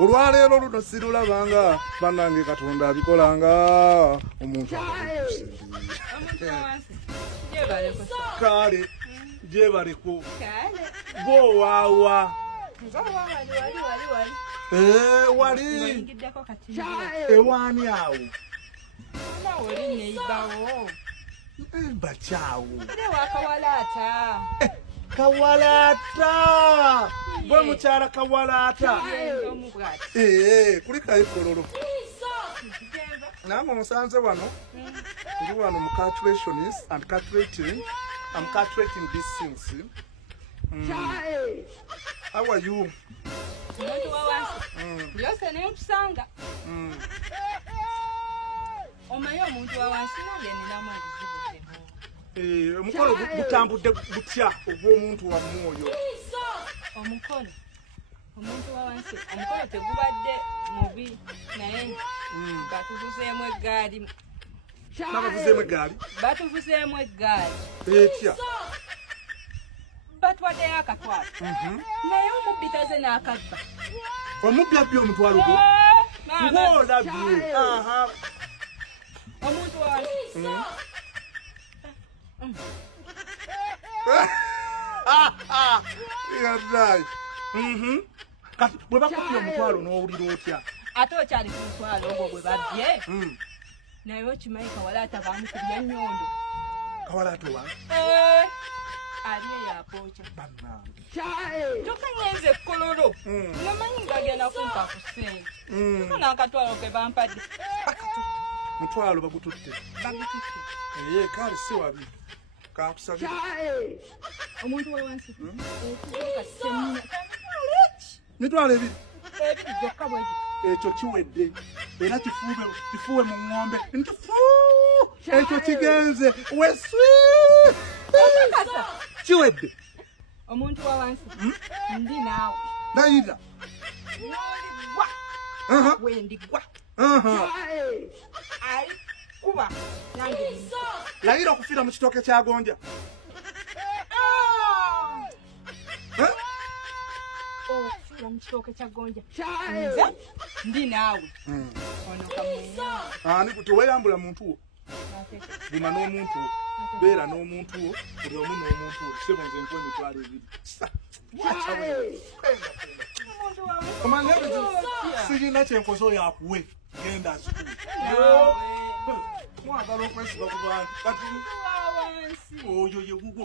olwaleero luno sirulabanga bannange Katonda abikolanga omuntu kale gyebaleko gwowaawa wali ewaani awo mbakyawo Kawalaata gwe mukyala Kawalaata kuli kayikololo nange musanze wano tuli wano mu calculations and calculating. I'm calculating these things. How are you? Byose ne nkusanga omanyi omuntu wawansi nange ninamu ebizibu omukolo gutambudde gutya ogw'omuntu wa mwoyo omuntu wawansi omukolo tegubadde mubi naye batuvuzeemu eggaali batuvuzeemu eggaali etya batwaddeyo akatwalo naye omubbi taze n'akabba omubbi abbye omutwalo gwo ng'olabye omuntu wawansi yaddayi kati bwe bakubbye omutwalo n'owulira otya ate okyali ku mutwalo ogwo bwe babbye naye okimanyi Kawalaata baamukubya nnyondo Kawalaata owa ali eyapooca kyokka ngenze ekkololo namanyi ngagenda kumpa ku ssente ko n'akatwalo ke bampadde mutwalo bagututte kale si wabi kankusabire omuntu wawansi mitwalo ebiri gyokka bwegi ekyo kiwedde era kifuuwe mu ŋŋombe ekyo kigenze weswi kiwedde omuntu wawansi ndi naawe nayita nondigwa wendigwa ali kuba nange layira okufiira mu kitooke kya gonja okufiira mu kitooke kya gonja nze ndi naawe ono kamwenyanga teweyambula muntu wo guma n'omuntu wo beera n'omuntu wo buli omu n'omuntu wo kisebo nze nkuwa emitwalo ebiri omanye sirina kyenkoze oyo akuwe genda azikuwe mwagala okwesiba ku bantu kati oyo ye gugwo